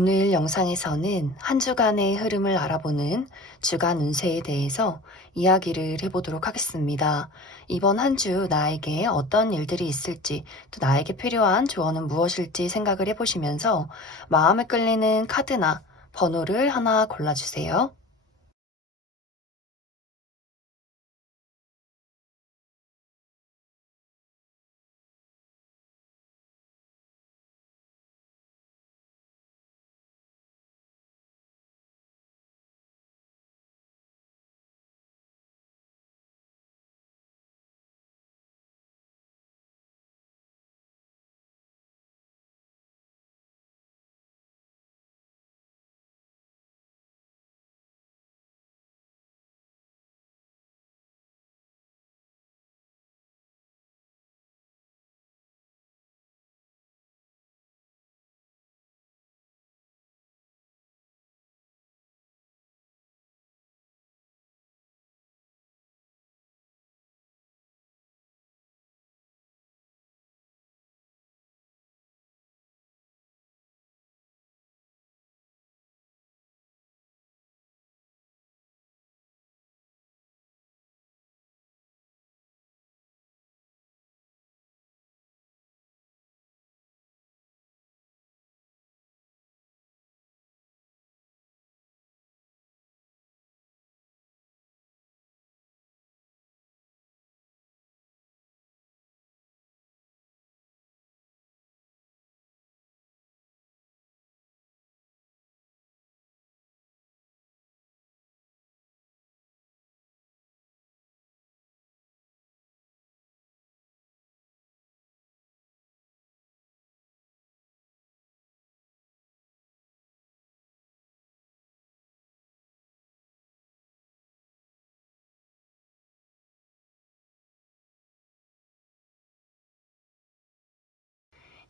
오늘 영상에서는 한 주간의 흐름을 알아보는 주간 운세에 대해서 이야기를 해보도록 하겠습니다. 이번 한 주 나에게 어떤 일들이 있을지, 또 나에게 필요한 조언은 무엇일지 생각을 해보시면서 마음에 끌리는 카드나 번호를 하나 골라주세요.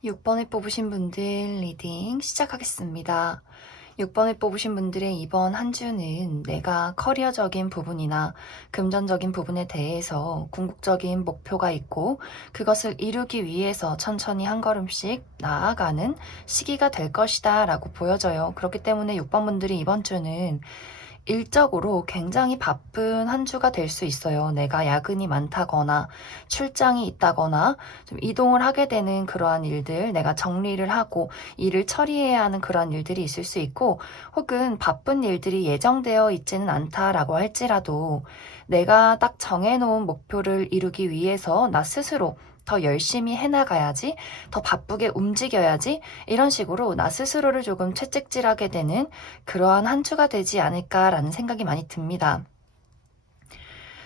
6번을 뽑으신 분들 리딩 시작하겠습니다. 6번을 뽑으신 분들의 이번 한 주는 내가 커리어적인 부분이나 금전적인 부분에 대해서 궁극적인 목표가 있고 그것을 이루기 위해서 천천히 한 걸음씩 나아가는 시기가 될 것이다 라고 보여져요. 그렇기 때문에 6번 분들이 이번 주는 일적으로 굉장히 바쁜 한 주가 될 수 있어요. 내가 야근이 많다거나 출장이 있다거나 좀 이동을 하게 되는 그러한 일들, 내가 정리를 하고 일을 처리해야 하는 그러한 일들이 있을 수 있고, 혹은 바쁜 일들이 예정되어 있지는 않다라고 할지라도 내가 딱 정해놓은 목표를 이루기 위해서 나 스스로 더 열심히 해나가야지, 더 바쁘게 움직여야지, 이런 식으로 나 스스로를 조금 채찍질하게 되는 그러한 한 주가 되지 않을까라는 생각이 많이 듭니다.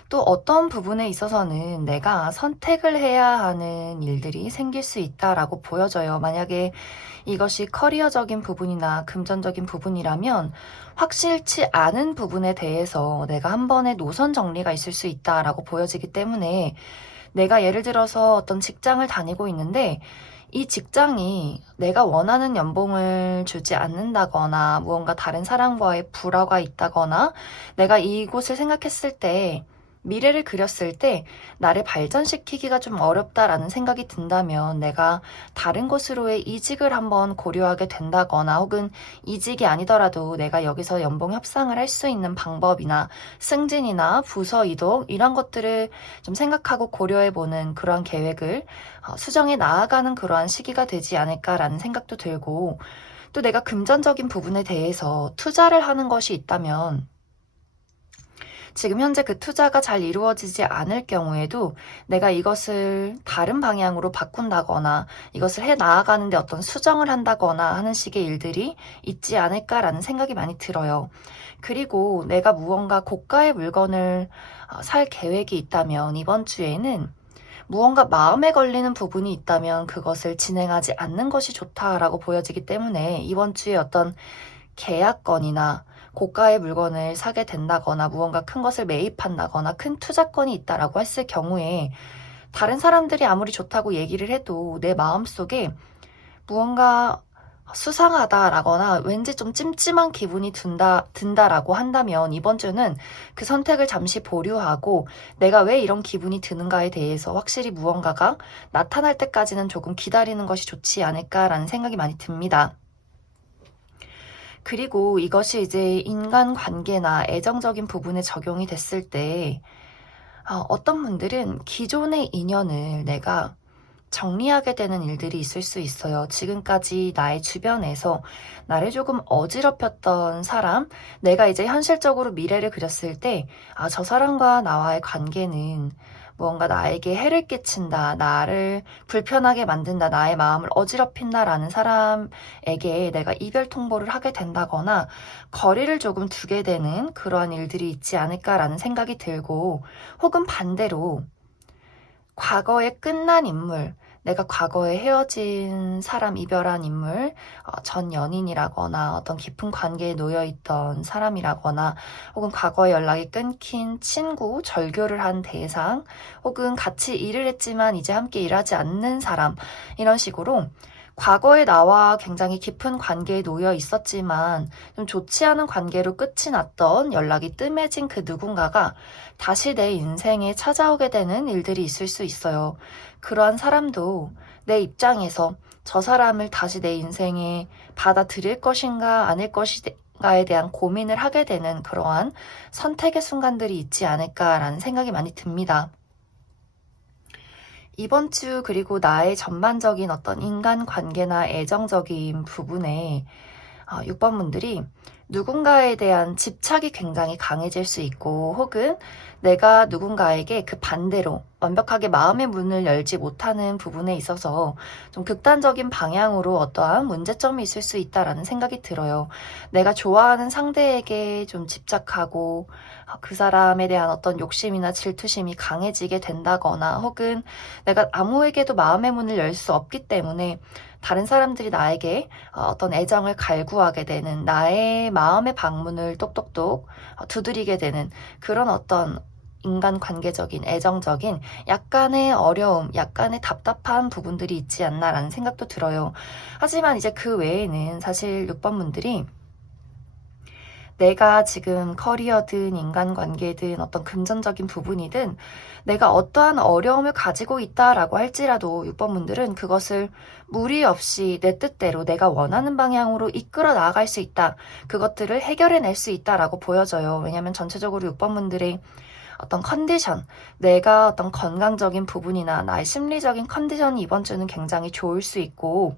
또 어떤 부분에 있어서는 내가 선택을 해야 하는 일들이 생길 수 있다라고 보여져요. 만약에 이것이 커리어적인 부분이나 금전적인 부분이라면 확실치 않은 부분에 대해서 내가 한 번에 노선 정리가 있을 수 있다라고 보여지기 때문에, 내가 예를 들어서 어떤 직장을 다니고 있는데 이 직장이 내가 원하는 연봉을 주지 않는다거나 무언가 다른 사람과의 불화가 있다거나 내가 이곳을 생각했을 때, 미래를 그렸을 때 나를 발전시키기가 좀 어렵다라는 생각이 든다면 내가 다른 곳으로의 이직을 한번 고려하게 된다거나, 혹은 이직이 아니더라도 내가 여기서 연봉 협상을 할 수 있는 방법이나 승진이나 부서 이동 이런 것들을 좀 생각하고 고려해보는 그런 계획을 수정해 나아가는 그러한 시기가 되지 않을까라는 생각도 들고, 또 내가 금전적인 부분에 대해서 투자를 하는 것이 있다면 지금 현재 그 투자가 잘 이루어지지 않을 경우에도 내가 이것을 다른 방향으로 바꾼다거나 이것을 해 나아가는데 어떤 수정을 한다거나 하는 식의 일들이 있지 않을까라는 생각이 많이 들어요. 그리고 내가 무언가 고가의 물건을 살 계획이 있다면 이번 주에는 무언가 마음에 걸리는 부분이 있다면 그것을 진행하지 않는 것이 좋다라고 보여지기 때문에, 이번 주에 어떤 계약건이나 고가의 물건을 사게 된다거나 무언가 큰 것을 매입한다거나 큰 투자건이 있다라고 했을 경우에 다른 사람들이 아무리 좋다고 얘기를 해도 내 마음속에 무언가 수상하다라거나 왠지 좀 찜찜한 기분이 든다라고 한다면 이번 주는 그 선택을 잠시 보류하고 내가 왜 이런 기분이 드는가에 대해서 확실히 무언가가 나타날 때까지는 조금 기다리는 것이 좋지 않을까라는 생각이 많이 듭니다. 그리고 이것이 이제 인간관계나 애정적인 부분에 적용이 됐을 때 어떤 분들은 기존의 인연을 내가 정리하게 되는 일들이 있을 수 있어요. 지금까지 나의 주변에서 나를 조금 어지럽혔던 사람, 내가 이제 현실적으로 미래를 그렸을 때, 저 사람과 나와의 관계는 무언가 나에게 해를 끼친다, 나를 불편하게 만든다, 나의 마음을 어지럽힌다라는 사람에게 내가 이별 통보를 하게 된다거나, 거리를 조금 두게 되는 그러한 일들이 있지 않을까라는 생각이 들고, 혹은 반대로, 과거에 끝난 인물, 내가 과거에 헤어진 사람, 이별한 인물, 전 연인이라거나 어떤 깊은 관계에 놓여있던 사람이라거나 혹은 과거에 연락이 끊긴 친구, 절교를 한 대상, 혹은 같이 일을 했지만 이제 함께 일하지 않는 사람, 이런 식으로 과거에 나와 굉장히 깊은 관계에 놓여 있었지만 좀 좋지 않은 관계로 끝이 났던, 연락이 뜸해진 그 누군가가 다시 내 인생에 찾아오게 되는 일들이 있을 수 있어요. 그러한 사람도 내 입장에서 저 사람을 다시 내 인생에 받아들일 것인가 아닐 것인가에 대한 고민을 하게 되는 그러한 선택의 순간들이 있지 않을까라는 생각이 많이 듭니다. 이번 주 그리고 나의 전반적인 어떤 인간관계나 애정적인 부분에 6번 분들이 누군가에 대한 집착이 굉장히 강해질 수 있고, 혹은 내가 누군가에게 그 반대로 완벽하게 마음의 문을 열지 못하는 부분에 있어서 좀 극단적인 방향으로 어떠한 문제점이 있을 수 있다라는 생각이 들어요. 내가 좋아하는 상대에게 좀 집착하고 그 사람에 대한 어떤 욕심이나 질투심이 강해지게 된다거나, 혹은 내가 아무에게도 마음의 문을 열 수 없기 때문에 다른 사람들이 나에게 어떤 애정을 갈구하게 되는, 나의 마음의 방문을 똑똑똑 두드리게 되는 그런 어떤 인간관계적인, 애정적인 약간의 어려움, 약간의 답답한 부분들이 있지 않나라는 생각도 들어요. 하지만 이제 그 외에는 사실 6번 분들이 내가 지금 커리어든 인간관계든 어떤 금전적인 부분이든 내가 어떠한 어려움을 가지고 있다라고 할지라도 6번 분들은 그것을 무리 없이 내 뜻대로 내가 원하는 방향으로 이끌어 나아갈 수 있다. 그것들을 해결해낼 수 있다라고 보여져요. 왜냐하면 전체적으로 6번 분들의 어떤 컨디션, 내가 어떤 건강적인 부분이나 나의 심리적인 컨디션이 이번 주는 굉장히 좋을 수 있고,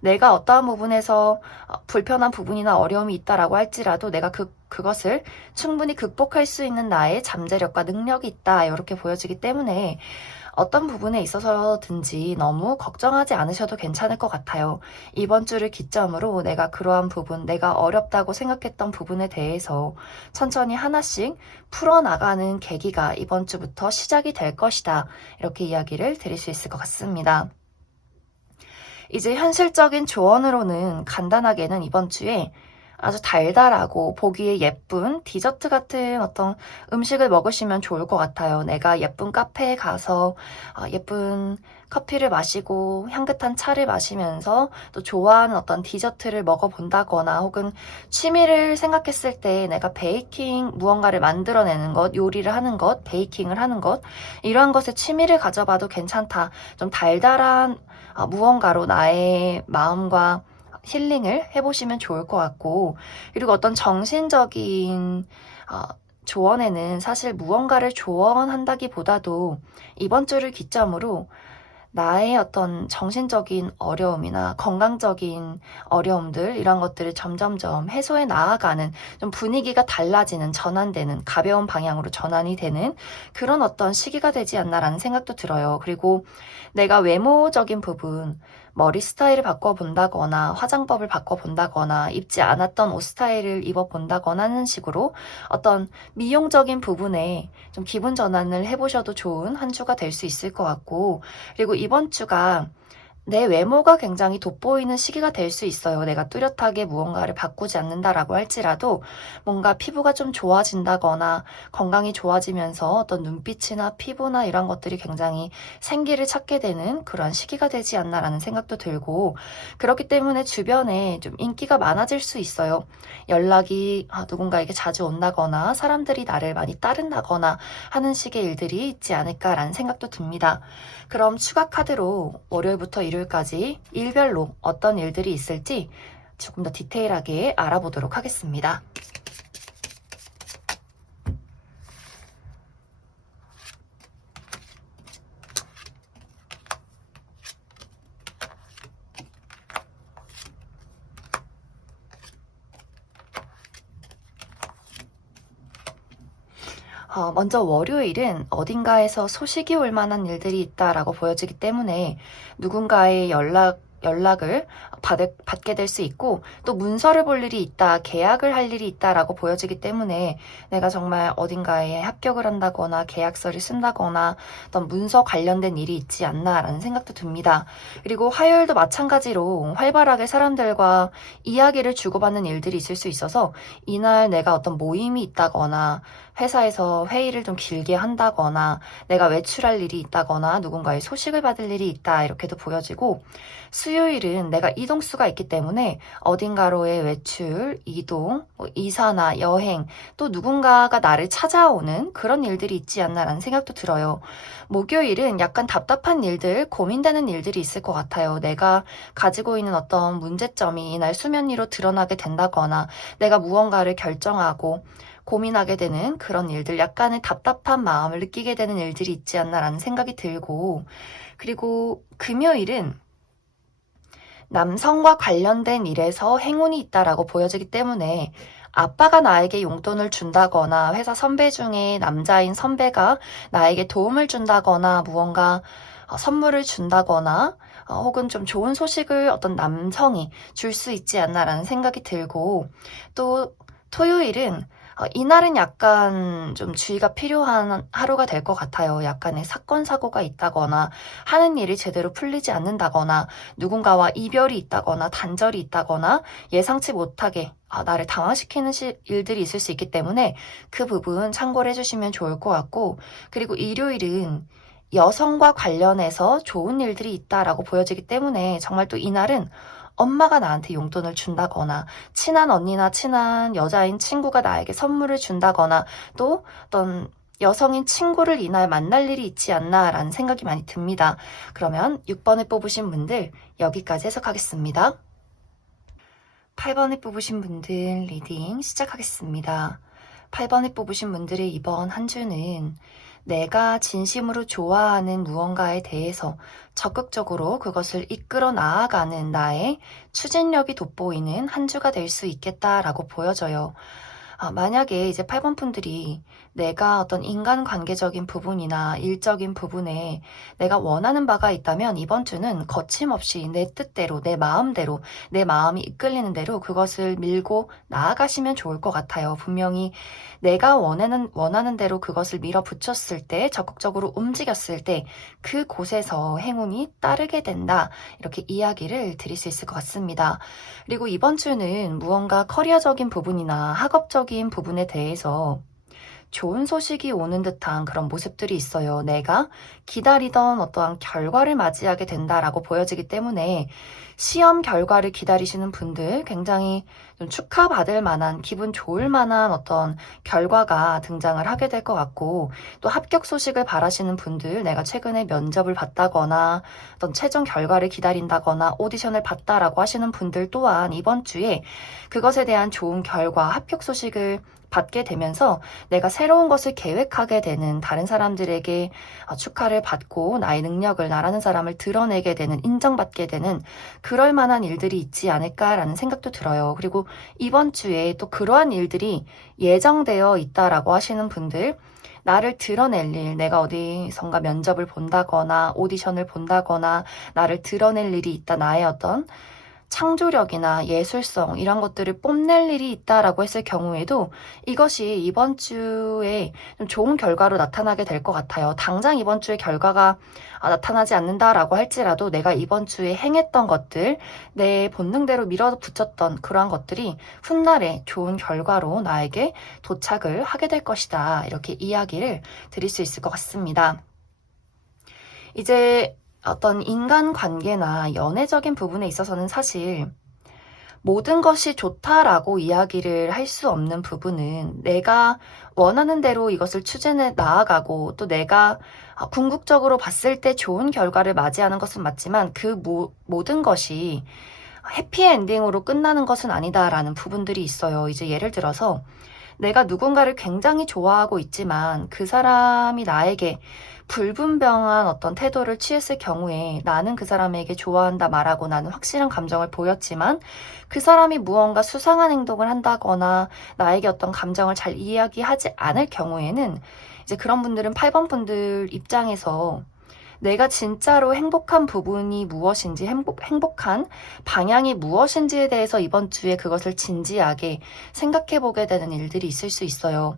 내가 어떠한 부분에서 불편한 부분이나 어려움이 있다라고 할지라도 내가 그것을 충분히 극복할 수 있는 나의 잠재력과 능력이 있다, 이렇게 보여지기 때문에 어떤 부분에 있어서든지 너무 걱정하지 않으셔도 괜찮을 것 같아요. 이번 주를 기점으로 내가 그러한 부분, 내가 어렵다고 생각했던 부분에 대해서 천천히 하나씩 풀어나가는 계기가 이번 주부터 시작이 될 것이다. 이렇게 이야기를 드릴 수 있을 것 같습니다. 이제 현실적인 조언으로는 간단하게는 이번 주에 아주 달달하고 보기에 예쁜 디저트 같은 어떤 음식을 먹으시면 좋을 것 같아요. 내가 예쁜 카페에 가서 예쁜 커피를 마시고 향긋한 차를 마시면서 또 좋아하는 어떤 디저트를 먹어본다거나, 혹은 취미를 생각했을 때 내가 베이킹 무언가를 만들어내는 것, 요리를 하는 것, 베이킹을 하는 것, 이러한 것에 취미를 가져봐도 괜찮다. 좀 달달한 무언가로 나의 마음과 힐링을 해보시면 좋을 것 같고, 그리고 어떤 정신적인 조언에는 사실 무언가를 조언한다기보다도 이번 주를 기점으로 나의 어떤 정신적인 어려움이나 건강적인 어려움들, 이런 것들을 점점점 해소해 나아가는, 좀 분위기가 달라지는, 전환되는, 가벼운 방향으로 전환이 되는 그런 어떤 시기가 되지 않나라는 생각도 들어요. 그리고 내가 외모적인 부분, 머리 스타일을 바꿔본다거나 화장법을 바꿔본다거나 입지 않았던 옷 스타일을 입어본다거나 하는 식으로 어떤 미용적인 부분에 좀 기분 전환을 해보셔도 좋은 한 주가 될 수 있을 것 같고, 그리고 이번 주가 내 외모가 굉장히 돋보이는 시기가 될 수 있어요. 내가 뚜렷하게 무언가를 바꾸지 않는다라고 할지라도 뭔가 피부가 좀 좋아진다거나 건강이 좋아지면서 어떤 눈빛이나 피부나 이런 것들이 굉장히 생기를 찾게 되는 그런 시기가 되지 않나라는 생각도 들고, 그렇기 때문에 주변에 좀 인기가 많아질 수 있어요. 연락이 누군가에게 자주 온다거나 사람들이 나를 많이 따른다거나 하는 식의 일들이 있지 않을까라는 생각도 듭니다. 그럼 추가 카드로 월요일부터 일요일까지 일별로 어떤 일들이 있을지 조금 더 디테일하게 알아보도록 하겠습니다. 먼저 월요일은 어딘가에서 소식이 올 만한 일들이 있다라고 보여지기 때문에 누군가의 연락을 받게 될 수 있고, 또 문서를 볼 일이 있다, 계약을 할 일이 있다라고 보여지기 때문에 내가 정말 어딘가에 합격을 한다거나 계약서를 쓴다거나 어떤 문서 관련된 일이 있지 않나라는 생각도 듭니다. 그리고 화요일도 마찬가지로 활발하게 사람들과 이야기를 주고받는 일들이 있을 수 있어서 이날 내가 어떤 모임이 있다거나 회사에서 회의를 좀 길게 한다거나 내가 외출할 일이 있다거나 누군가의 소식을 받을 일이 있다, 이렇게도 보여지고, 수요일은 내가 이동수가 있기 때문에 어딘가로의 외출, 이동, 이사나 여행, 또 누군가가 나를 찾아오는 그런 일들이 있지 않나라는 생각도 들어요. 목요일은 약간 답답한 일들, 고민되는 일들이 있을 것 같아요. 내가 가지고 있는 어떤 문제점이 이날 수면 위로 드러나게 된다거나 내가 무언가를 결정하고 고민하게 되는 그런 일들, 약간의 답답한 마음을 느끼게 되는 일들이 있지 않나라는 생각이 들고, 그리고 금요일은 남성과 관련된 일에서 행운이 있다라고 보여지기 때문에 아빠가 나에게 용돈을 준다거나 회사 선배 중에 남자인 선배가 나에게 도움을 준다거나 무언가 선물을 준다거나 혹은 좀 좋은 소식을 어떤 남성이 줄 수 있지 않나라는 생각이 들고, 또 토요일은 이날은 약간 좀 주의가 필요한 하루가 될 것 같아요. 약간의 사건, 사고가 있다거나 하는 일이 제대로 풀리지 않는다거나 누군가와 이별이 있다거나 단절이 있다거나 예상치 못하게 나를 당황시키는 일들이 있을 수 있기 때문에 그 부분 참고를 해주시면 좋을 것 같고, 그리고 일요일은 여성과 관련해서 좋은 일들이 있다라고 보여지기 때문에 정말 또 이날은 엄마가 나한테 용돈을 준다거나 친한 언니나 친한 여자인 친구가 나에게 선물을 준다거나 또 어떤 여성인 친구를 이날 만날 일이 있지 않나라는 생각이 많이 듭니다. 그러면 6번을 뽑으신 분들 여기까지 해석하겠습니다. 8번을 뽑으신 분들 리딩 시작하겠습니다. 8번을 뽑으신 분들의 이번 한 주는 내가 진심으로 좋아하는 무언가에 대해서 적극적으로 그것을 이끌어 나아가는 나의 추진력이 돋보이는 한 주가 될 수 있겠다라고 보여져요. 만약에 이제 8번 분들이 내가 어떤 인간관계적인 부분이나 일적인 부분에 내가 원하는 바가 있다면 이번 주는 거침없이 내 뜻대로, 내 마음대로, 내 마음이 이끌리는 대로 그것을 밀고 나아가시면 좋을 것 같아요. 분명히 내가 원하는 대로 그것을 밀어붙였을 때, 적극적으로 움직였을 때 그곳에서 행운이 따르게 된다, 이렇게 이야기를 드릴 수 있을 것 같습니다. 그리고 이번 주는 무언가 커리어적인 부분이나 학업적인 부분에 대해서 좋은 소식이 오는 듯한 그런 모습들이 있어요. 내가 기다리던 어떠한 결과를 맞이하게 된다라고 보여지기 때문에 시험 결과를 기다리시는 분들 굉장히 좀 축하받을 만한, 기분 좋을 만한 어떤 결과가 등장을 하게 될 것 같고, 또 합격 소식을 바라시는 분들, 내가 최근에 면접을 봤다거나 어떤 최종 결과를 기다린다거나 오디션을 봤다라고 하시는 분들 또한 이번 주에 그것에 대한 좋은 결과, 합격 소식을 받게 되면서 내가 새로운 것을 계획하게 되는, 다른 사람들에게 축하를 받고 나의 능력을, 나라는 사람을 드러내게 되는, 인정받게 되는 그럴 만한 일들이 있지 않을까라는 생각도 들어요. 그리고 이번 주에 또 그러한 일들이 예정되어 있다라고 하시는 분들, 나를 드러낼 일, 내가 어디선가 면접을 본다거나 오디션을 본다거나 나를 드러낼 일이 있다, 나의 어떤 창조력이나 예술성, 이런 것들을 뽐낼 일이 있다라고 했을 경우에도 이것이 이번 주에 좀 좋은 결과로 나타나게 될 것 같아요. 당장 이번 주에 결과가 나타나지 않는다라고 할지라도 내가 이번 주에 행했던 것들, 내 본능대로 밀어붙였던 그러한 것들이 훗날에 좋은 결과로 나에게 도착을 하게 될 것이다, 이렇게 이야기를 드릴 수 있을 것 같습니다. 이제 어떤 인간관계나 연애적인 부분에 있어서는 사실 모든 것이 좋다라고 이야기를 할 수 없는 부분은, 내가 원하는 대로 이것을 추진해 나아가고 또 내가 궁극적으로 봤을 때 좋은 결과를 맞이하는 것은 맞지만 그 모든 것이 해피엔딩으로 끝나는 것은 아니다라는 부분들이 있어요. 이제 예를 들어서 내가 누군가를 굉장히 좋아하고 있지만 그 사람이 나에게 불분명한 어떤 태도를 취했을 경우에 나는 그 사람에게 좋아한다 말하고 나는 확실한 감정을 보였지만 그 사람이 무언가 수상한 행동을 한다거나 나에게 어떤 감정을 잘 이야기하지 않을 경우에는 이제 그런 분들은 8번 분들 입장에서 내가 진짜로 행복한 부분이 무엇인지, 행복한 방향이 무엇인지에 대해서 이번 주에 그것을 진지하게 생각해 보게 되는 일들이 있을 수 있어요.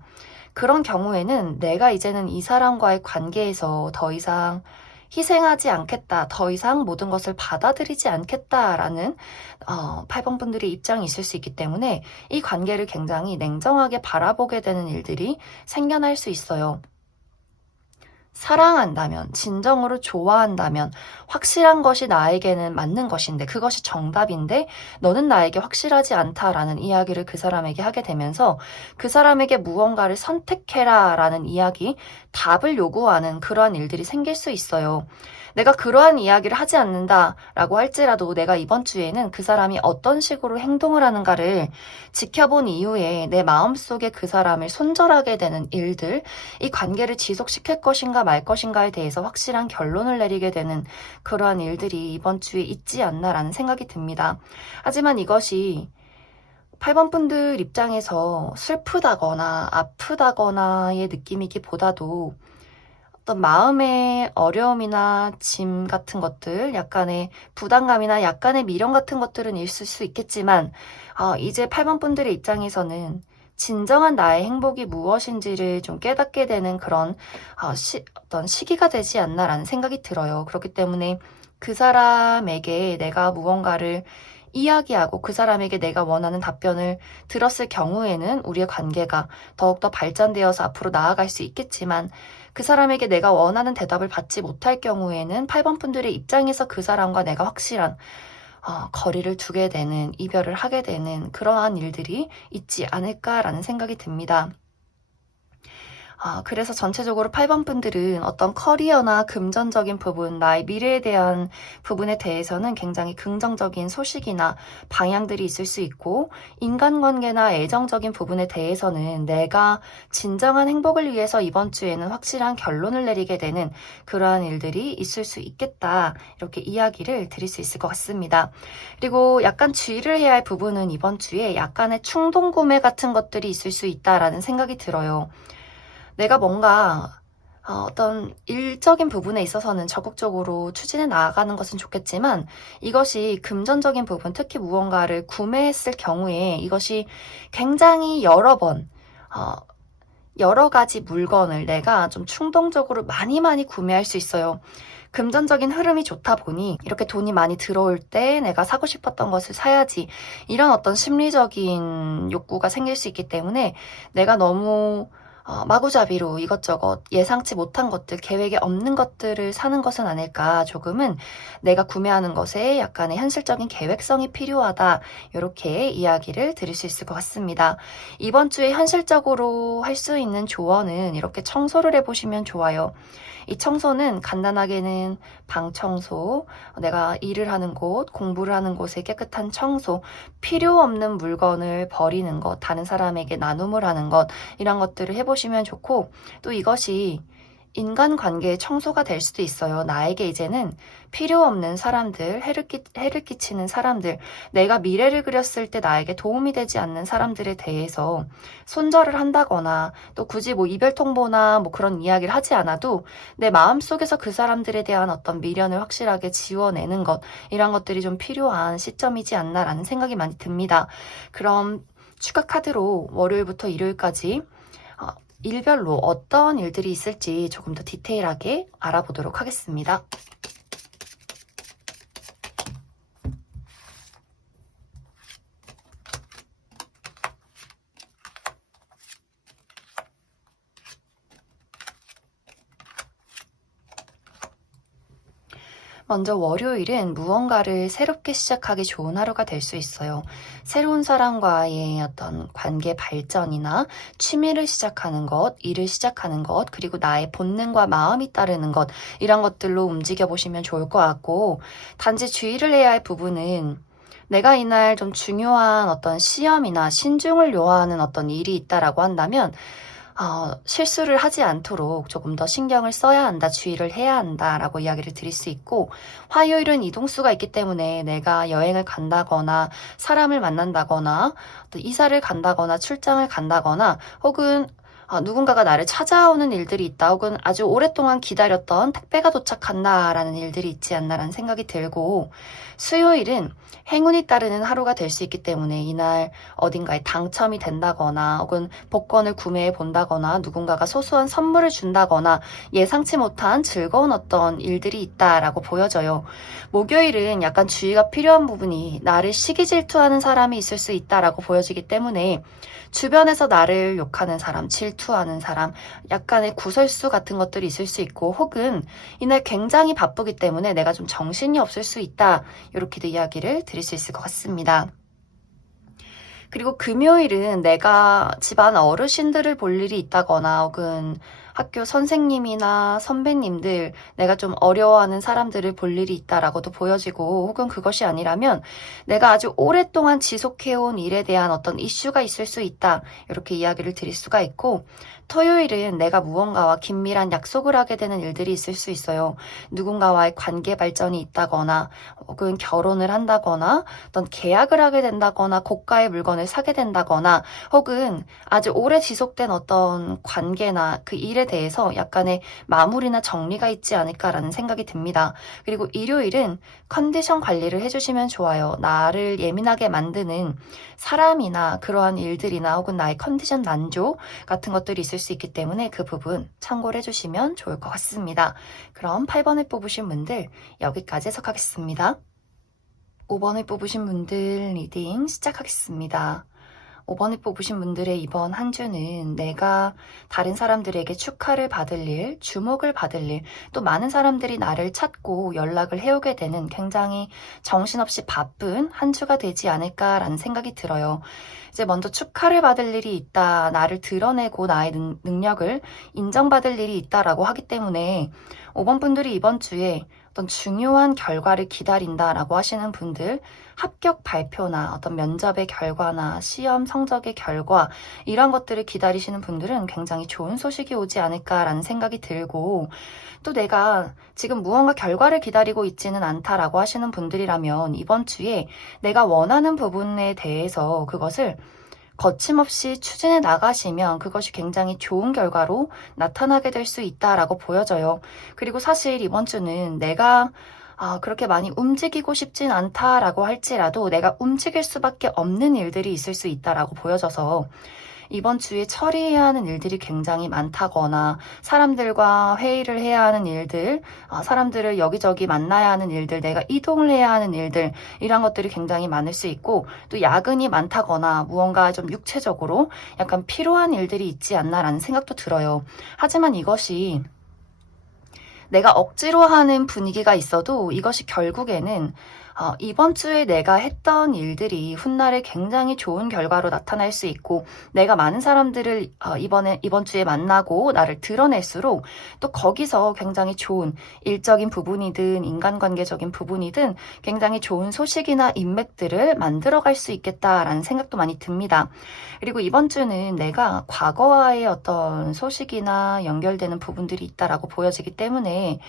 그런 경우에는 내가 이제는 이 사람과의 관계에서 더 이상 희생하지 않겠다, 더 이상 모든 것을 받아들이지 않겠다라는 8번 분들의 입장이 있을 수 있기 때문에 이 관계를 굉장히 냉정하게 바라보게 되는 일들이 생겨날 수 있어요. 사랑한다면, 진정으로 좋아한다면, 확실한 것이 나에게는 맞는 것인데, 그것이 정답인데, 너는 나에게 확실하지 않다라는 이야기를 그 사람에게 하게 되면서, 그 사람에게 무언가를 선택해라 라는 이야기, 답을 요구하는 그러한 일들이 생길 수 있어요. 내가 그러한 이야기를 하지 않는다라고 할지라도 내가 이번 주에는 그 사람이 어떤 식으로 행동을 하는가를 지켜본 이후에 내 마음속에 그 사람을 손절하게 되는 일들, 이 관계를 지속시킬 것인가 말 것인가에 대해서 확실한 결론을 내리게 되는 그러한 일들이 이번 주에 있지 않나라는 생각이 듭니다. 하지만 이것이 8번 분들 입장에서 슬프다거나 아프다거나의 느낌이기보다도 어떤 마음의 어려움이나 짐 같은 것들, 약간의 부담감이나 약간의 미련 같은 것들은 있을 수 있겠지만, 이제 8번 분들의 입장에서는 진정한 나의 행복이 무엇인지를 좀 깨닫게 되는 그런 어떤 시기가 되지 않나라는 생각이 들어요. 그렇기 때문에 그 사람에게 내가 무언가를 이야기하고 그 사람에게 내가 원하는 답변을 들었을 경우에는 우리의 관계가 더욱더 발전되어서 앞으로 나아갈 수 있겠지만 그 사람에게 내가 원하는 대답을 받지 못할 경우에는 8번 분들의 입장에서 그 사람과 내가 확실한 거리를 두게 되는, 이별을 하게 되는 그러한 일들이 있지 않을까라는 생각이 듭니다. 그래서 전체적으로 8번 분들은 어떤 커리어나 금전적인 부분, 나의 미래에 대한 부분에 대해서는 굉장히 긍정적인 소식이나 방향들이 있을 수 있고, 인간관계나 애정적인 부분에 대해서는 내가 진정한 행복을 위해서 이번 주에는 확실한 결론을 내리게 되는 그러한 일들이 있을 수 있겠다. 이렇게 이야기를 드릴 수 있을 것 같습니다. 그리고 약간 주의를 해야 할 부분은 이번 주에 약간의 충동 구매 같은 것들이 있을 수 있다라는 생각이 들어요. 내가 뭔가 어떤 일적인 부분에 있어서는 적극적으로 추진해 나가는 것은 좋겠지만 이것이 금전적인 부분, 특히 무언가를 구매했을 경우에 이것이 굉장히 여러 번, 여러 가지 물건을 내가 좀 충동적으로 많이 구매할 수 있어요. 금전적인 흐름이 좋다 보니 이렇게 돈이 많이 들어올 때 내가 사고 싶었던 것을 사야지 이런 어떤 심리적인 욕구가 생길 수 있기 때문에 내가 너무 마구잡이로 이것저것 예상치 못한 것들, 계획에 없는 것들을 사는 것은 아닐까. 조금은 내가 구매하는 것에 약간의 현실적인 계획성이 필요하다. 이렇게 이야기를 드릴 수 있을 것 같습니다. 이번 주에 현실적으로 할 수 있는 조언은 이렇게 청소를 해보시면 좋아요. 이 청소는 간단하게는 방 청소, 내가 일을 하는 곳, 공부를 하는 곳의 깨끗한 청소, 필요 없는 물건을 버리는 것, 다른 사람에게 나눔을 하는 것, 이런 것들을 해보시면 좋고, 또 이것이 인간관계의 청소가 될 수도 있어요. 나에게 이제는 필요 없는 사람들, 해를 끼치는 사람들, 내가 미래를 그렸을 때 나에게 도움이 되지 않는 사람들에 대해서 손절을 한다거나 또 굳이 뭐 이별 통보나 뭐 그런 이야기를 하지 않아도 내 마음속에서 그 사람들에 대한 어떤 미련을 확실하게 지워내는 것, 이런 것들이 좀 필요한 시점이지 않나라는 생각이 많이 듭니다. 그럼 추가 카드로 월요일부터 일요일까지 일별로 어떤 일들이 있을지 조금 더 디테일하게 알아보도록 하겠습니다. 먼저 월요일은 무언가를 새롭게 시작하기 좋은 하루가 될 수 있어요. 새로운 사람과의 어떤 관계 발전이나 취미를 시작하는 것, 일을 시작하는 것, 그리고 나의 본능과 마음이 따르는 것, 이런 것들로 움직여 보시면 좋을 것 같고, 단지 주의를 해야 할 부분은 내가 이날 좀 중요한 어떤 시험이나 신중을 요하는 어떤 일이 있다라고 한다면 실수를 하지 않도록 조금 더 신경을 써야 한다, 주의를 해야 한다라고 이야기를 드릴 수 있고, 화요일은 이동수가 있기 때문에 내가 여행을 간다거나 사람을 만난다거나 또 이사를 간다거나 출장을 간다거나 혹은 누군가가 나를 찾아오는 일들이 있다, 혹은 아주 오랫동안 기다렸던 택배가 도착한다라는 일들이 있지 않나라는 생각이 들고, 수요일은 행운이 따르는 하루가 될 수 있기 때문에 이날 어딘가에 당첨이 된다거나 혹은 복권을 구매해 본다거나 누군가가 소소한 선물을 준다거나 예상치 못한 즐거운 어떤 일들이 있다라고 보여져요. 목요일은 약간 주의가 필요한 부분이 나를 시기 질투하는 사람이 있을 수 있다라고 보여지기 때문에 주변에서 나를 욕하는 사람, 질투하는 사람, 약간의 구설수 같은 것들이 있을 수 있고, 혹은 이날 굉장히 바쁘기 때문에 내가 좀 정신이 없을 수 있다, 이렇게도 이야기를 드릴 수 있을 것 같습니다. 그리고 금요일은 내가 집안 어르신들을 볼 일이 있다거나 혹은 학교 선생님이나 선배님들, 내가 좀 어려워하는 사람들을 볼 일이 있다라고도 보여지고, 혹은 그것이 아니라면 내가 아주 오랫동안 지속해온 일에 대한 어떤 이슈가 있을 수 있다, 이렇게 이야기를 드릴 수가 있고, 토요일은 내가 무언가와 긴밀한 약속을 하게 되는 일들이 있을 수 있어요. 누군가와의 관계 발전이 있다거나 혹은 결혼을 한다거나 어떤 계약을 하게 된다거나 고가의 물건을 사게 된다거나 혹은 아주 오래 지속된 어떤 관계나 그 일에 대해서 약간의 마무리나 정리가 있지 않을까라는 생각이 듭니다. 그리고 일요일은 컨디션 관리를 해주시면 좋아요. 나를 예민하게 만드는 사람이나 그러한 일들이나 혹은 나의 컨디션 난조 같은 것들이 있을 수 있기 때문에 그 부분 참고를 해주시면 좋을 것 같습니다. 그럼 8번을 뽑으신 분들 여기까지 해석하겠습니다. 5번을 뽑으신 분들 리딩 시작하겠습니다. 5번을 뽑으신 분들의 이번 한 주는 내가 다른 사람들에게 축하를 받을 일, 주목을 받을 일, 또 많은 사람들이 나를 찾고 연락을 해오게 되는 굉장히 정신없이 바쁜 한 주가 되지 않을까라는 생각이 들어요. 이제 먼저 축하를 받을 일이 있다, 나를 드러내고 나의 능력을 인정받을 일이 있다라고 하기 때문에 5번 분들이 이번 주에 어떤 중요한 결과를 기다린다라고 하시는 분들, 합격 발표나 어떤 면접의 결과나 시험 성적의 결과, 이런 것들을 기다리시는 분들은 굉장히 좋은 소식이 오지 않을까라는 생각이 들고, 또 내가 지금 무언가 결과를 기다리고 있지는 않다라고 하시는 분들이라면 이번 주에 내가 원하는 부분에 대해서 그것을 거침없이 추진해 나가시면 그것이 굉장히 좋은 결과로 나타나게 될 수 있다라고 보여져요. 그리고 사실 이번 주는 내가 그렇게 많이 움직이고 싶진 않다라고 할지라도 내가 움직일 수밖에 없는 일들이 있을 수 있다라고 보여져서 이번 주에 처리해야 하는 일들이 굉장히 많다거나 사람들과 회의를 해야 하는 일들, 사람들을 여기저기 만나야 하는 일들, 내가 이동을 해야 하는 일들, 이런 것들이 굉장히 많을 수 있고, 또 야근이 많다거나 무언가 좀 육체적으로 약간 필요한 일들이 있지 않나라는 생각도 들어요. 하지만 이것이 내가 억지로 하는 분위기가 있어도 이것이 결국에는 이번 주에 내가 했던 일들이 훗날에 굉장히 좋은 결과로 나타날 수 있고, 내가 많은 사람들을 이번 주에 만나고 나를 드러낼수록 또 거기서 굉장히 좋은 일적인 부분이든 인간관계적인 부분이든 굉장히 좋은 소식이나 인맥들을 만들어갈 수 있겠다라는 생각도 많이 듭니다. 그리고 이번 주는 내가 과거와의 어떤 소식이나 연결되는 부분들이 있다라고 보여지기 때문에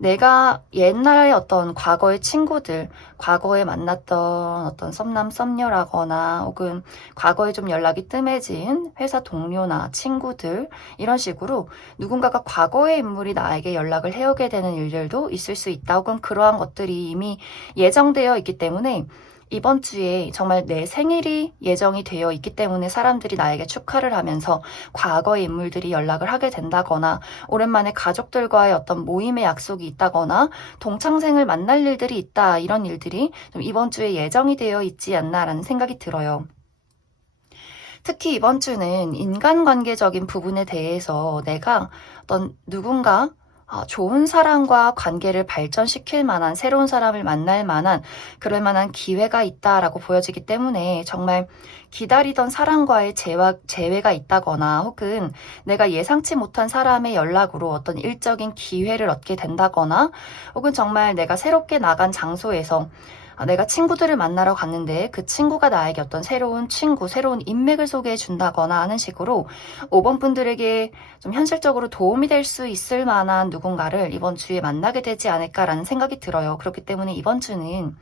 내가 옛날의 어떤 과거의 친구들, 과거에 만났던 어떤 썸남 썸녀라거나 혹은 과거에 좀 연락이 뜸해진 회사 동료나 친구들, 이런 식으로 누군가가 과거의 인물이 나에게 연락을 해오게 되는 일들도 있을 수 있다, 혹은 그러한 것들이 이미 예정되어 있기 때문에 이번 주에 정말 내 생일이 예정이 되어 있기 때문에 사람들이 나에게 축하를 하면서 과거의 인물들이 연락을 하게 된다거나, 오랜만에 가족들과의 어떤 모임의 약속이 있다거나 동창생을 만날 일들이 있다, 이런 일들이 좀 이번 주에 예정이 되어 있지 않나라는 생각이 들어요. 특히 이번 주는 인간관계적인 부분에 대해서 내가 어떤 누군가 좋은 사람과 관계를 발전시킬 만한, 새로운 사람을 만날 만한, 그럴 만한 기회가 있다라고 보여지기 때문에 정말 기다리던 사람과의 재회가 있다거나 혹은 내가 예상치 못한 사람의 연락으로 어떤 일적인 기회를 얻게 된다거나 혹은 정말 내가 새롭게 나간 장소에서 내가 친구들을 만나러 갔는데 그 친구가 나에게 어떤 새로운 친구, 새로운 인맥을 소개해 준다거나 하는 식으로 5번 분들에게 좀 현실적으로 도움이 될 수 있을 만한 누군가를 이번 주에 만나게 되지 않을까라는 생각이 들어요. 그렇기 때문에 이번 주는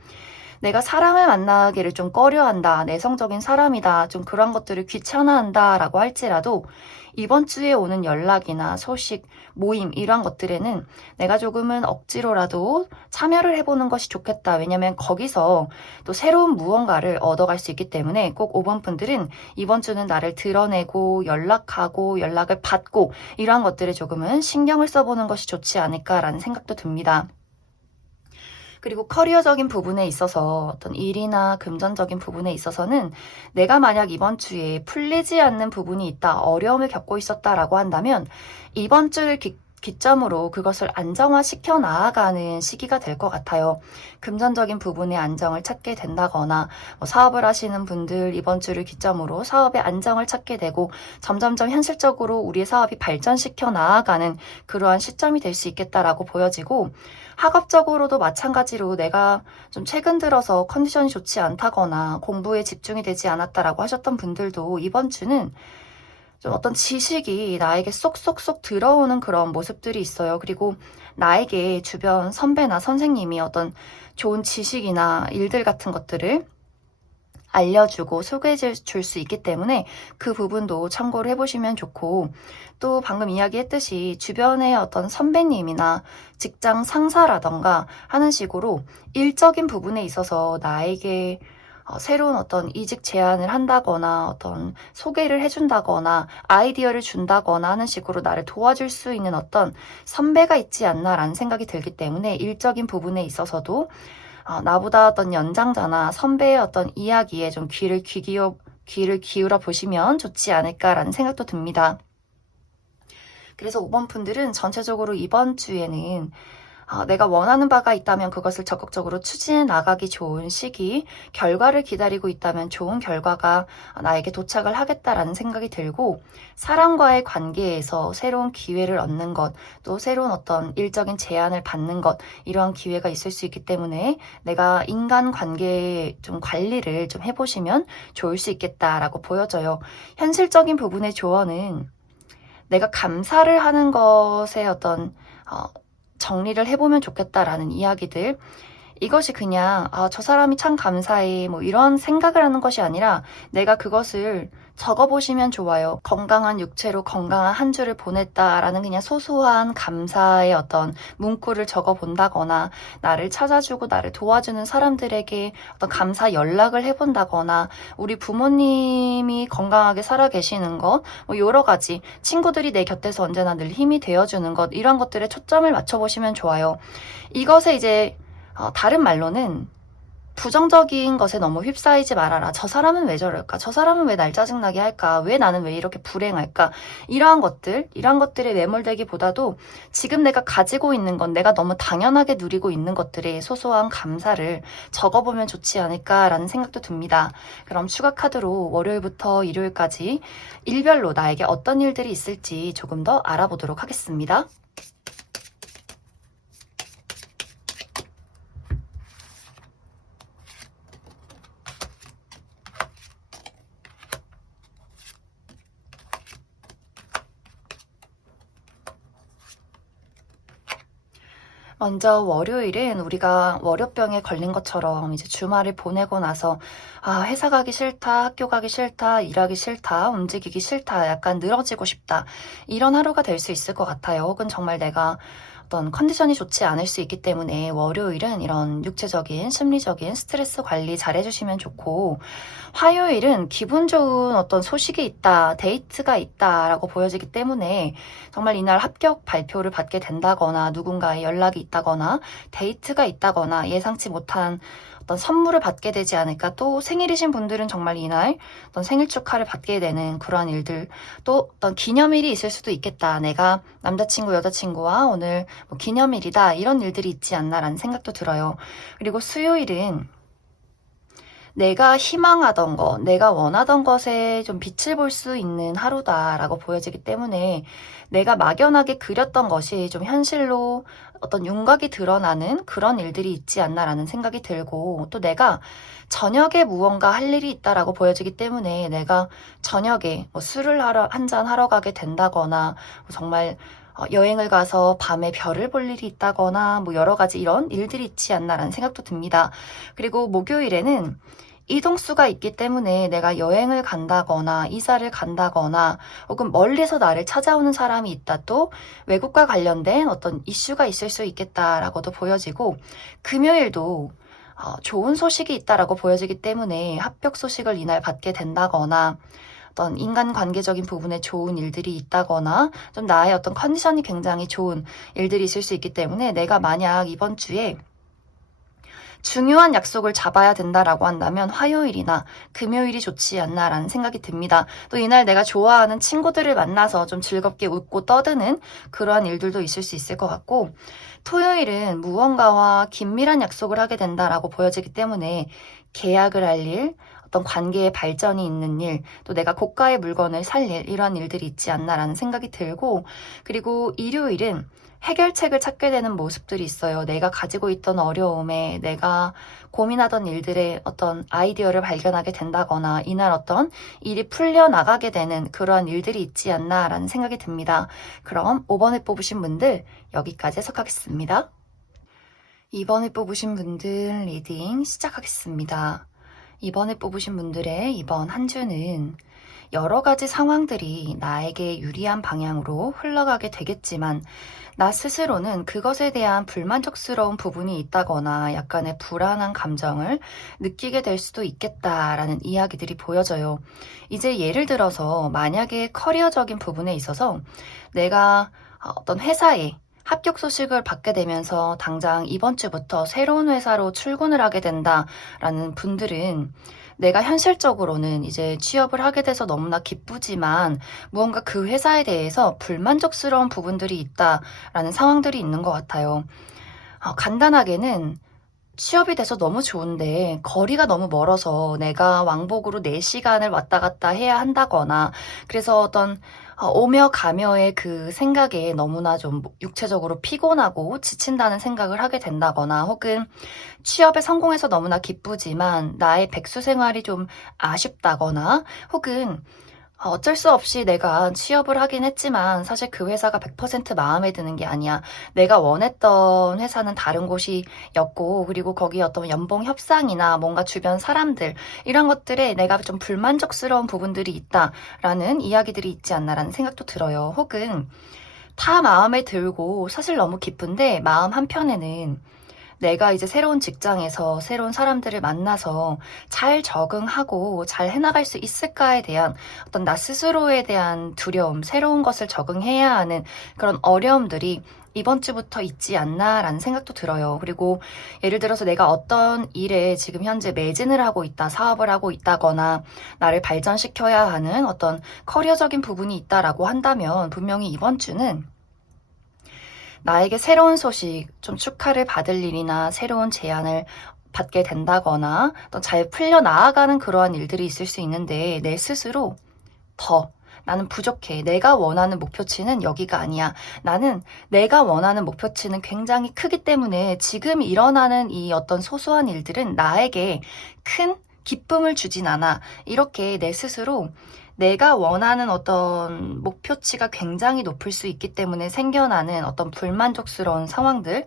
내가 사람을 만나기를 좀 꺼려한다, 내성적인 사람이다, 좀 그런 것들을 귀찮아한다 라고 할지라도 이번 주에 오는 연락이나 소식, 모임 이런 것들에는 내가 조금은 억지로라도 참여를 해보는 것이 좋겠다. 왜냐면 거기서 또 새로운 무언가를 얻어갈 수 있기 때문에 꼭 5번 분들은 이번 주는 나를 드러내고 연락하고 연락을 받고 이러한 것들에 조금은 신경을 써보는 것이 좋지 않을까라는 생각도 듭니다. 그리고 커리어적인 부분에 있어서 어떤 일이나 금전적인 부분에 있어서는 내가 만약 이번 주에 풀리지 않는 부분이 있다, 어려움을 겪고 있었다라고 한다면 이번 주를 기점으로 그것을 안정화시켜 나아가는 시기가 될 것 같아요. 금전적인 부분에 안정을 찾게 된다거나 사업을 하시는 분들 이번 주를 기점으로 사업의 안정을 찾게 되고 점점점 현실적으로 우리의 사업이 발전시켜 나아가는 그러한 시점이 될 수 있겠다라고 보여지고 학업적으로도 마찬가지로 내가 좀 최근 들어서 컨디션이 좋지 않다거나 공부에 집중이 되지 않았다라고 하셨던 분들도 이번 주는 좀 어떤 지식이 나에게 쏙쏙쏙 들어오는 그런 모습들이 있어요. 그리고 나에게 주변 선배나 선생님이 어떤 좋은 지식이나 일들 같은 것들을 알려주고 소개해 줄 수 있기 때문에 그 부분도 참고를 해보시면 좋고, 또 방금 이야기했듯이 주변의 어떤 선배님이나 직장 상사라던가 하는 식으로 일적인 부분에 있어서 나에게 새로운 어떤 이직 제안을 한다거나 어떤 소개를 해준다거나 아이디어를 준다거나 하는 식으로 나를 도와줄 수 있는 어떤 선배가 있지 않나라는 생각이 들기 때문에 일적인 부분에 있어서도 나보다 어떤 연장자나 선배의 어떤 이야기에 좀 귀를 기울여 보시면 좋지 않을까라는 생각도 듭니다. 그래서 5번 분들은 전체적으로 이번 주에는 내가 원하는 바가 있다면 그것을 적극적으로 추진해 나가기 좋은 시기, 결과를 기다리고 있다면 좋은 결과가 나에게 도착을 하겠다라는 생각이 들고, 사람과의 관계에서 새로운 기회를 얻는 것, 또 새로운 어떤 일적인 제안을 받는 것, 이러한 기회가 있을 수 있기 때문에 내가 인간 관계 좀 관리를 좀 해보시면 좋을 수 있겠다라고 보여져요. 현실적인 부분의 조언은 내가 감사를 하는 것에 어떤 정리를 해보면 좋겠다라는 이야기들, 이것이 그냥 저 사람이 참 감사해 뭐 이런 생각을 하는 것이 아니라 내가 그것을 적어보시면 좋아요. 건강한 육체로 건강한 한 주를 보냈다라는 그냥 소소한 감사의 어떤 문구를 적어본다거나, 나를 찾아주고 나를 도와주는 사람들에게 어떤 감사 연락을 해본다거나, 우리 부모님이 건강하게 살아 계시는 것, 뭐 여러 가지 친구들이 내 곁에서 언제나 늘 힘이 되어주는 것, 이런 것들에 초점을 맞춰보시면 좋아요. 이것에 이제 다른 말로는 부정적인 것에 너무 휩싸이지 말아라. 저 사람은 왜 저럴까? 저 사람은 왜 날 짜증나게 할까? 왜 나는 왜 이렇게 불행할까? 이러한 것들에 매몰되기보다도 지금 내가 가지고 있는 건, 내가 너무 당연하게 누리고 있는 것들에 소소한 감사를 적어보면 좋지 않을까라는 생각도 듭니다. 그럼 추가 카드로 월요일부터 일요일까지 일별로 나에게 어떤 일들이 있을지 조금 더 알아보도록 하겠습니다. 먼저 월요일은 우리가 월요병에 걸린 것처럼 이제 주말을 보내고 나서 회사 가기 싫다, 학교 가기 싫다, 일하기 싫다, 움직이기 싫다, 약간 늘어지고 싶다, 이런 하루가 될 수 있을 것 같아요. 혹은 정말 내가 어떤 컨디션이 좋지 않을 수 있기 때문에 월요일은 이런 육체적인, 심리적인 스트레스 관리 잘 해주시면 좋고, 화요일은 기분 좋은 어떤 소식이 있다, 데이트가 있다라고 보여지기 때문에 정말 이날 합격 발표를 받게 된다거나, 누군가의 연락이 있다거나, 데이트가 있다거나, 예상치 못한 어떤 선물을 받게 되지 않을까. 또 생일이신 분들은 정말 이날 어떤 생일 축하를 받게 되는 그러한 일들, 또 어떤 기념일이 있을 수도 있겠다. 내가 남자친구, 여자친구와 오늘 뭐 기념일이다, 이런 일들이 있지 않나라는 생각도 들어요. 그리고 수요일은 내가 희망하던 것, 내가 원하던 것에 좀 빛을 볼 수 있는 하루다라고 보여지기 때문에 내가 막연하게 그렸던 것이 좀 현실로 어떤 윤곽이 드러나는 그런 일들이 있지 않나라는 생각이 들고, 또 내가 저녁에 무언가 할 일이 있다라고 보여지기 때문에 내가 저녁에 뭐 술을 하러 한잔 하러 가게 된다거나, 뭐 정말 여행을 가서 밤에 별을 볼 일이 있다거나, 뭐 여러 가지 이런 일들이 있지 않나라는 생각도 듭니다. 그리고 목요일에는 이동수가 있기 때문에 내가 여행을 간다거나 이사를 간다거나 혹은 멀리서 나를 찾아오는 사람이 있다, 또 외국과 관련된 어떤 이슈가 있을 수 있겠다라고도 보여지고, 금요일도 좋은 소식이 있다라고 보여지기 때문에 합격 소식을 이날 받게 된다거나, 어떤 인간관계적인 부분에 좋은 일들이 있다거나 좀 나의 어떤 컨디션이 굉장히 좋은 일들이 있을 수 있기 때문에, 내가 만약 이번 주에 중요한 약속을 잡아야 된다라고 한다면 화요일이나 금요일이 좋지 않나라는 생각이 듭니다. 또 이날 내가 좋아하는 친구들을 만나서 좀 즐겁게 웃고 떠드는 그러한 일들도 있을 수 있을 것 같고, 토요일은 무언가와 긴밀한 약속을 하게 된다라고 보여지기 때문에 계약을 할 일, 어떤 관계의 발전이 있는 일, 또 내가 고가의 물건을 살 일, 이런 일들이 있지 않나라는 생각이 들고, 그리고 일요일은 해결책을 찾게 되는 모습들이 있어요. 내가 가지고 있던 어려움에, 내가 고민하던 일들의 어떤 아이디어를 발견하게 된다거나, 이날 어떤 일이 풀려나가게 되는 그러한 일들이 있지 않나라는 생각이 듭니다. 그럼 5번을 뽑으신 분들 여기까지 해석하겠습니다. 2번을 뽑으신 분들 리딩 시작하겠습니다. 2번을 뽑으신 분들의 이번 한 주는 여러 가지 상황들이 나에게 유리한 방향으로 흘러가게 되겠지만, 나 스스로는 그것에 대한 불만족스러운 부분이 있다거나 약간의 불안한 감정을 느끼게 될 수도 있겠다라는 이야기들이 보여져요. 이제 예를 들어서 만약에 커리어적인 부분에 있어서 내가 어떤 회사에 합격 소식을 받게 되면서 당장 이번 주부터 새로운 회사로 출근을 하게 된다라는 분들은, 내가 현실적으로는 이제 취업을 하게 돼서 너무나 기쁘지만 무언가 그 회사에 대해서 불만족스러운 부분들이 있다라는 상황들이 있는 것 같아요. 간단하게는 취업이 돼서 너무 좋은데 거리가 너무 멀어서 내가 왕복으로 4시간을 왔다 갔다 해야 한다거나, 그래서 어떤 오며 가며의 그 생각에 너무나 좀 육체적으로 피곤하고 지친다는 생각을 하게 된다거나, 혹은 취업에 성공해서 너무나 기쁘지만 나의 백수 생활이 좀 아쉽다거나, 혹은 어쩔 수 없이 내가 취업을 하긴 했지만 사실 그 회사가 100% 마음에 드는 게 아니야. 내가 원했던 회사는 다른 곳이었고, 그리고 거기 어떤 연봉 협상이나 뭔가 주변 사람들, 이런 것들에 내가 좀 불만족스러운 부분들이 있다라는 이야기들이 있지 않나라는 생각도 들어요. 혹은 다 마음에 들고 사실 너무 기쁜데 마음 한편에는 내가 이제 새로운 직장에서 새로운 사람들을 만나서 잘 적응하고 잘 해나갈 수 있을까에 대한 어떤 나 스스로에 대한 두려움, 새로운 것을 적응해야 하는 그런 어려움들이 이번 주부터 있지 않나라는 생각도 들어요. 그리고 예를 들어서 내가 어떤 일에 지금 현재 매진을 하고 있다, 사업을 하고 있다거나 나를 발전시켜야 하는 어떤 커리어적인 부분이 있다라고 한다면, 분명히 이번 주는 나에게 새로운 소식, 좀 축하를 받을 일이나 새로운 제안을 받게 된다거나 또 잘 풀려 나아가는 그러한 일들이 있을 수 있는데, 내 스스로 나는 부족해. 내가 원하는 목표치는 여기가 아니야. 나는 내가 원하는 목표치는 굉장히 크기 때문에 지금 일어나는 이 어떤 소소한 일들은 나에게 큰 기쁨을 주진 않아. 이렇게 내 스스로 내가 원하는 어떤 목표치가 굉장히 높을 수 있기 때문에 생겨나는 어떤 불만족스러운 상황들,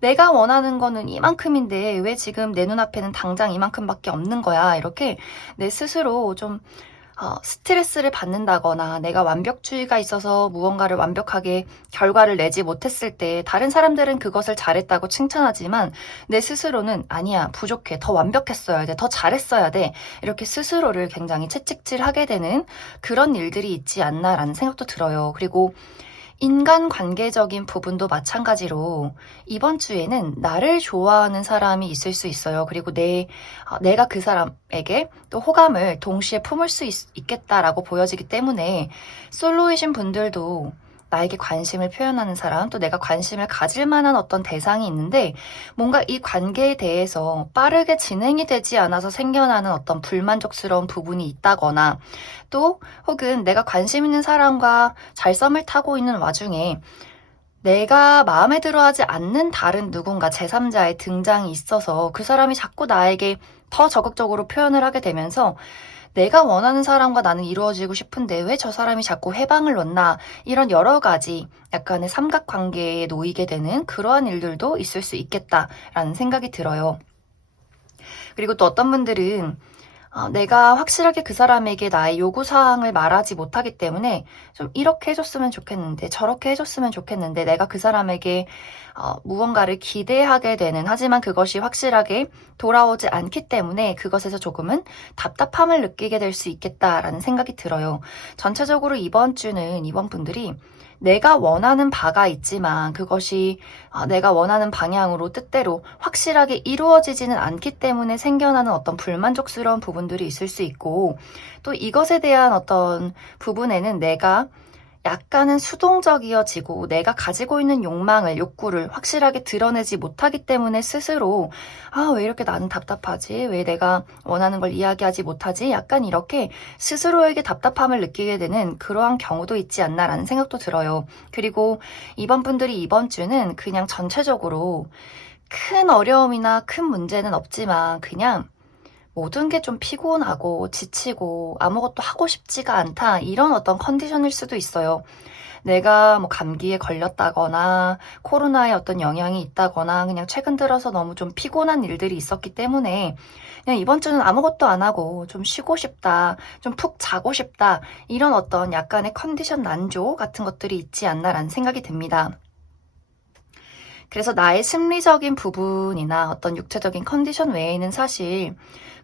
내가 원하는 거는 이만큼인데 왜 지금 내 눈앞에는 당장 이만큼밖에 없는 거야, 이렇게 내 스스로 좀 스트레스를 받는다거나, 내가 완벽주의가 있어서 무언가를 완벽하게 결과를 내지 못했을 때 다른 사람들은 그것을 잘했다고 칭찬하지만 내 스스로는 아니야, 부족해, 더 완벽했어야 돼, 더 잘했어야 돼, 이렇게 스스로를 굉장히 채찍질하게 되는 그런 일들이 있지 않나라는 생각도 들어요. 그리고 인간관계적인 부분도 마찬가지로 이번 주에는 나를 좋아하는 사람이 있을 수 있어요. 그리고 내가 그 사람에게 또 호감을 동시에 품을 수 있겠다라고 보여지기 때문에, 솔로이신 분들도 나에게 관심을 표현하는 사람, 또 내가 관심을 가질 만한 어떤 대상이 있는데 뭔가 이 관계에 대해서 빠르게 진행이 되지 않아서 생겨나는 어떤 불만족스러운 부분이 있다거나, 또 혹은 내가 관심 있는 사람과 잘 썸을 타고 있는 와중에 내가 마음에 들어하지 않는 다른 누군가 제3자의 등장이 있어서 그 사람이 자꾸 나에게 더 적극적으로 표현을 하게 되면서 내가 원하는 사람과 나는 이루어지고 싶은데 왜 저 사람이 자꾸 해방을 놓나, 이런 여러 가지 약간의 삼각관계에 놓이게 되는 그러한 일들도 있을 수 있겠다라는 생각이 들어요. 그리고 또 어떤 분들은 내가 확실하게 그 사람에게 나의 요구사항을 말하지 못하기 때문에 좀 이렇게 해줬으면 좋겠는데 저렇게 해줬으면 좋겠는데 내가 그 사람에게 무언가를 기대하게 되는, 하지만 그것이 확실하게 돌아오지 않기 때문에 그것에서 조금은 답답함을 느끼게 될 수 있겠다라는 생각이 들어요. 전체적으로 이번 주는 이번 분들이 내가 원하는 바가 있지만 그것이 내가 원하는 방향으로 뜻대로 확실하게 이루어지지는 않기 때문에 생겨나는 어떤 불만족스러운 부분들이 있을 수 있고, 또 이것에 대한 어떤 부분에는 내가 약간은 수동적이어지고 내가 가지고 있는 욕구를 확실하게 드러내지 못하기 때문에 스스로 왜 이렇게 나는 답답하지? 왜 내가 원하는 걸 이야기하지 못하지? 약간 이렇게 스스로에게 답답함을 느끼게 되는 그러한 경우도 있지 않나라는 생각도 들어요. 그리고 이번 분들이 이번 주는 그냥 전체적으로 큰 어려움이나 큰 문제는 없지만 그냥 모든 게 좀 피곤하고 지치고 아무것도 하고 싶지가 않다, 이런 어떤 컨디션일 수도 있어요. 내가 뭐 감기에 걸렸다거나 코로나의 어떤 영향이 있다거나 그냥 최근 들어서 너무 좀 피곤한 일들이 있었기 때문에 그냥 이번 주는 아무것도 안 하고 좀 쉬고 싶다, 좀 푹 자고 싶다, 이런 어떤 약간의 컨디션 난조 같은 것들이 있지 않나라는 생각이 듭니다. 그래서 나의 심리적인 부분이나 어떤 육체적인 컨디션 외에는 사실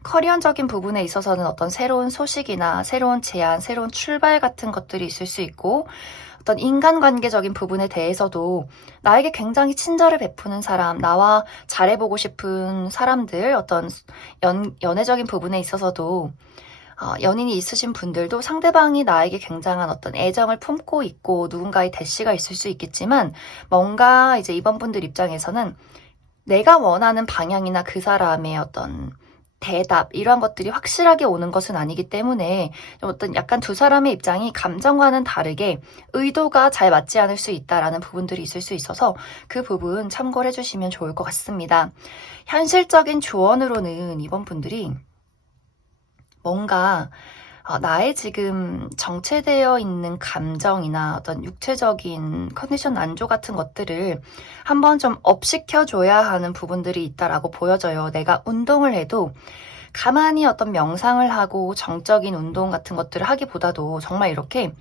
커리어적인 부분에 있어서는 어떤 새로운 소식이나 새로운 제안, 새로운 출발 같은 것들이 있을 수 있고, 어떤 인간관계적인 부분에 대해서도 나에게 굉장히 친절을 베푸는 사람, 나와 잘해보고 싶은 사람들, 어떤 연애적인 부분에 있어서도 연인이 있으신 분들도 상대방이 나에게 굉장한 어떤 애정을 품고 있고 누군가의 대시가 있을 수 있겠지만, 뭔가 이제 이번 분들 입장에서는 내가 원하는 방향이나 그 사람의 어떤 대답, 이러한 것들이 확실하게 오는 것은 아니기 때문에 좀 어떤 약간 두 사람의 입장이 감정과는 다르게 의도가 잘 맞지 않을 수 있다라는 부분들이 있을 수 있어서 그 부분 참고를 해주시면 좋을 것 같습니다. 현실적인 조언으로는 이번 분들이 뭔가 나의 지금 정체되어 있는 감정이나 어떤 육체적인 컨디션 난조 같은 것들을 한번 좀 업시켜줘야 하는 부분들이 있다라고 보여져요. 내가 운동을 해도 가만히 어떤 명상을 하고 정적인 운동 같은 것들을 하기보다도 정말 이렇게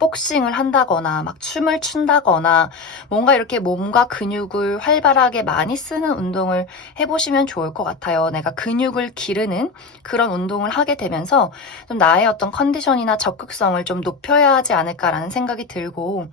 복싱을 한다거나 막 춤을 춘다거나 뭔가 이렇게 몸과 근육을 활발하게 많이 쓰는 운동을 해보시면 좋을 것 같아요. 내가 근육을 기르는 그런 운동을 하게 되면서 좀 나의 어떤 컨디션이나 적극성을 좀 높여야 하지 않을까라는 생각이 들고,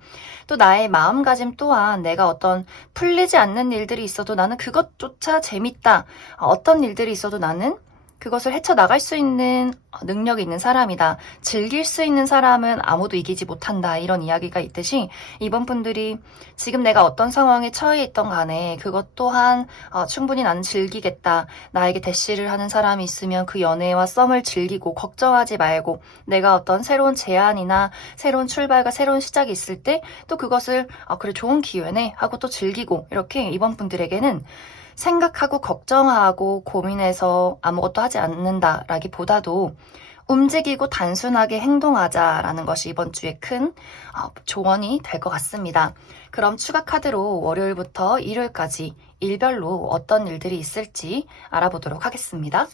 또 나의 마음가짐 또한 내가 어떤 풀리지 않는 일들이 있어도 나는 그것조차 재밌다, 어떤 일들이 있어도 나는 그것을 헤쳐나갈 수 있는 능력이 있는 사람이다, 즐길 수 있는 사람은 아무도 이기지 못한다, 이런 이야기가 있듯이 이번 분들이 지금 내가 어떤 상황에 처해 있던 간에 그것 또한 충분히 나는 즐기겠다, 나에게 대시를 하는 사람이 있으면 그 연애와 썸을 즐기고 걱정하지 말고 내가 어떤 새로운 제안이나 새로운 출발과 새로운 시작이 있을 때 또 그것을 그래 좋은 기회네 하고 또 즐기고, 이렇게 이번 분들에게는 생각하고 걱정하고 고민해서 아무것도 하지 않는다라기보다도 움직이고 단순하게 행동하자라는 것이 이번 주에 큰 조언이 될 것 같습니다. 그럼 추가 카드로 월요일부터 일요일까지 일별로 어떤 일들이 있을지 알아보도록 하겠습니다.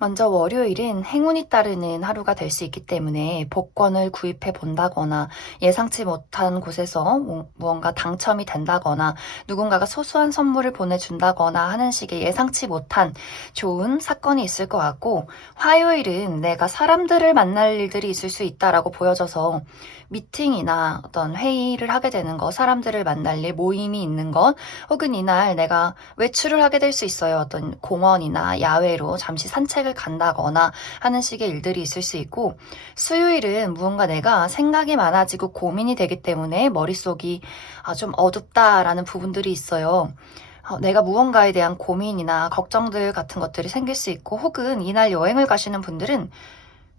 먼저 월요일은 행운이 따르는 하루가 될 수 있기 때문에 복권을 구입해 본다거나 예상치 못한 곳에서 무언가 당첨이 된다거나 누군가가 소소한 선물을 보내준다거나 하는 식의 예상치 못한 좋은 사건이 있을 것 같고, 화요일은 내가 사람들을 만날 일들이 있을 수 있다라고 보여져서 미팅이나 어떤 회의를 하게 되는 것, 사람들을 만날 일, 모임이 있는 것, 혹은 이날 내가 외출을 하게 될 수 있어요. 어떤 공원이나 야외로 잠시 산책을 간다거나 하는 식의 일들이 있을 수 있고, 수요일은 무언가 내가 생각이 많아지고 고민이 되기 때문에 머릿속이 좀 어둡다라는 부분들이 있어요. 내가 무언가에 대한 고민이나 걱정들 같은 것들이 생길 수 있고, 혹은 이날 여행을 가시는 분들은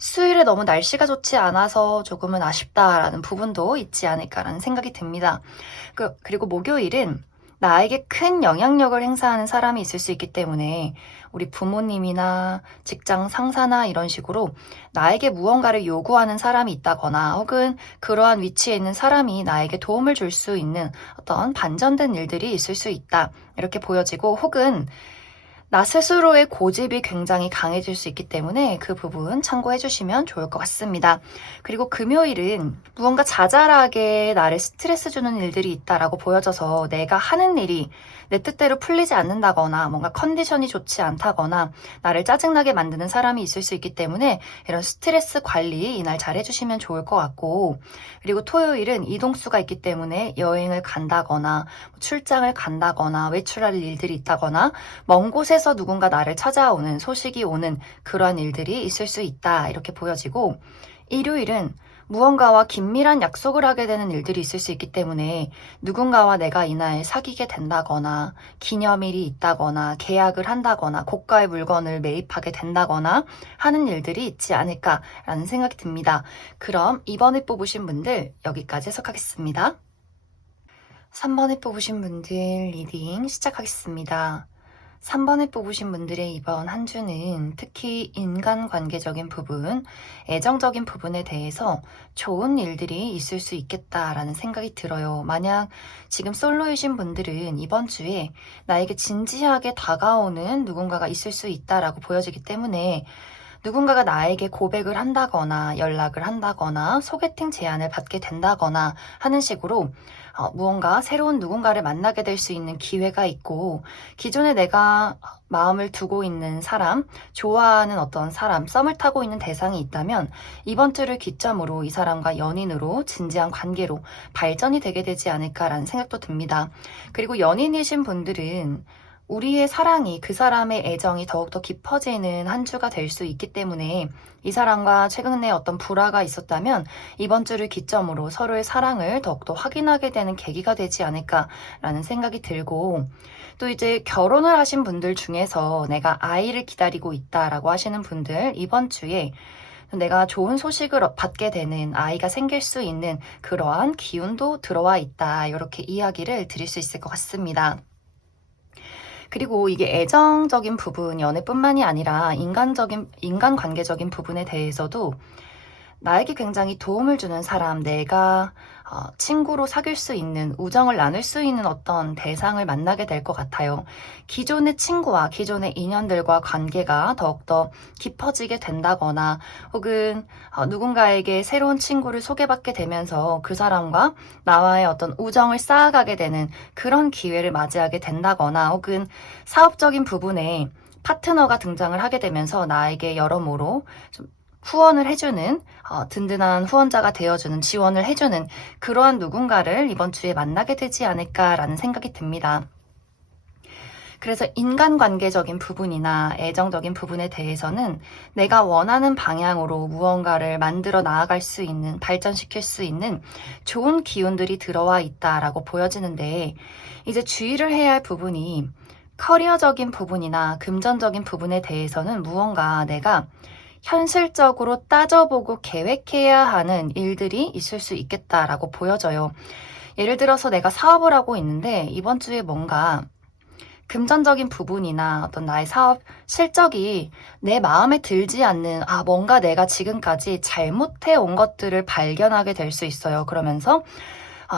수요일에 너무 날씨가 좋지 않아서 조금은 아쉽다라는 부분도 있지 않을까라는 생각이 듭니다. 그리고 목요일은 나에게 큰 영향력을 행사하는 사람이 있을 수 있기 때문에 우리 부모님이나 직장 상사나 이런 식으로 나에게 무언가를 요구하는 사람이 있다거나, 혹은 그러한 위치에 있는 사람이 나에게 도움을 줄 수 있는 어떤 반전된 일들이 있을 수 있다, 이렇게 보여지고, 혹은 나 스스로의 고집이 굉장히 강해질 수 있기 때문에 그 부분 참고해 주시면 좋을 것 같습니다. 그리고 금요일은 무언가 자잘하게 나를 스트레스 주는 일들이 있다라고 보여져서 내가 하는 일이 내 뜻대로 풀리지 않는다거나 뭔가 컨디션이 좋지 않다거나 나를 짜증나게 만드는 사람이 있을 수 있기 때문에 이런 스트레스 관리 이날 잘 해주시면 좋을 것 같고, 그리고 토요일은 이동수가 있기 때문에 여행을 간다거나 출장을 간다거나 외출할 일들이 있다거나 먼 곳에서 누군가 나를 찾아오는 소식이 오는 그러한 일들이 있을 수 있다, 이렇게 보여지고, 일요일은 무언가와 긴밀한 약속을 하게 되는 일들이 있을 수 있기 때문에 누군가와 내가 이날 사귀게 된다거나 기념일이 있다거나 계약을 한다거나 고가의 물건을 매입하게 된다거나 하는 일들이 있지 않을까라는 생각이 듭니다. 그럼 2번을 뽑으신 분들 여기까지 해석하겠습니다. 3번을 뽑으신 분들 리딩 시작하겠습니다. 3번을 뽑으신 분들의 이번 한 주는 특히 인간관계적인 부분, 애정적인 부분에 대해서 좋은 일들이 있을 수 있겠다라는 생각이 들어요. 만약 지금 솔로이신 분들은 이번 주에 나에게 진지하게 다가오는 누군가가 있을 수 있다라고 보여지기 때문에 누군가가 나에게 고백을 한다거나 연락을 한다거나 소개팅 제안을 받게 된다거나 하는 식으로 무언가 새로운 누군가를 만나게 될 수 있는 기회가 있고, 기존에 내가 마음을 두고 있는 사람, 좋아하는 어떤 사람, 썸을 타고 있는 대상이 있다면 이번 주를 기점으로 이 사람과 연인으로 진지한 관계로 발전이 되게 되지 않을까라는 생각도 듭니다. 그리고 연인이신 분들은 우리의 사랑이, 그 사람의 애정이 더욱더 깊어지는 한 주가 될 수 있기 때문에 이 사람과 최근에 어떤 불화가 있었다면 이번 주를 기점으로 서로의 사랑을 더욱더 확인하게 되는 계기가 되지 않을까라는 생각이 들고, 또 이제 결혼을 하신 분들 중에서 내가 아이를 기다리고 있다라고 하시는 분들, 이번 주에 내가 좋은 소식을 받게 되는, 아이가 생길 수 있는 그러한 기운도 들어와 있다, 이렇게 이야기를 드릴 수 있을 것 같습니다. 그리고 이게 애정적인 부분, 연애뿐만이 아니라 인간관계적인 부분에 대해서도 나에게 굉장히 도움을 주는 사람, 내가 친구로 사귈 수 있는, 우정을 나눌 수 있는 어떤 대상을 만나게 될 것 같아요. 기존의 친구와 기존의 인연들과 관계가 더욱더 깊어지게 된다거나, 혹은 누군가에게 새로운 친구를 소개받게 되면서 그 사람과 나와의 어떤 우정을 쌓아가게 되는 그런 기회를 맞이하게 된다거나, 혹은 사업적인 부분에 파트너가 등장을 하게 되면서 나에게 여러모로 좀 후원을 해주는, 든든한 후원자가 되어주는, 지원을 해주는 그러한 누군가를 이번 주에 만나게 되지 않을까라는 생각이 듭니다. 그래서 인간관계적인 부분이나 애정적인 부분에 대해서는 내가 원하는 방향으로 무언가를 만들어 나아갈 수 있는, 발전시킬 수 있는 좋은 기운들이 들어와 있다라고 보여지는데, 이제 주의를 해야 할 부분이 커리어적인 부분이나 금전적인 부분에 대해서는 무언가 내가 현실적으로 따져보고 계획해야 하는 일들이 있을 수 있겠다라고 보여져요. 예를 들어서 내가 사업을 하고 있는데 이번 주에 뭔가 금전적인 부분이나 어떤 나의 사업 실적이 내 마음에 들지 않는, 뭔가 내가 지금까지 잘못해 온 것들을 발견하게 될 수 있어요. 그러면서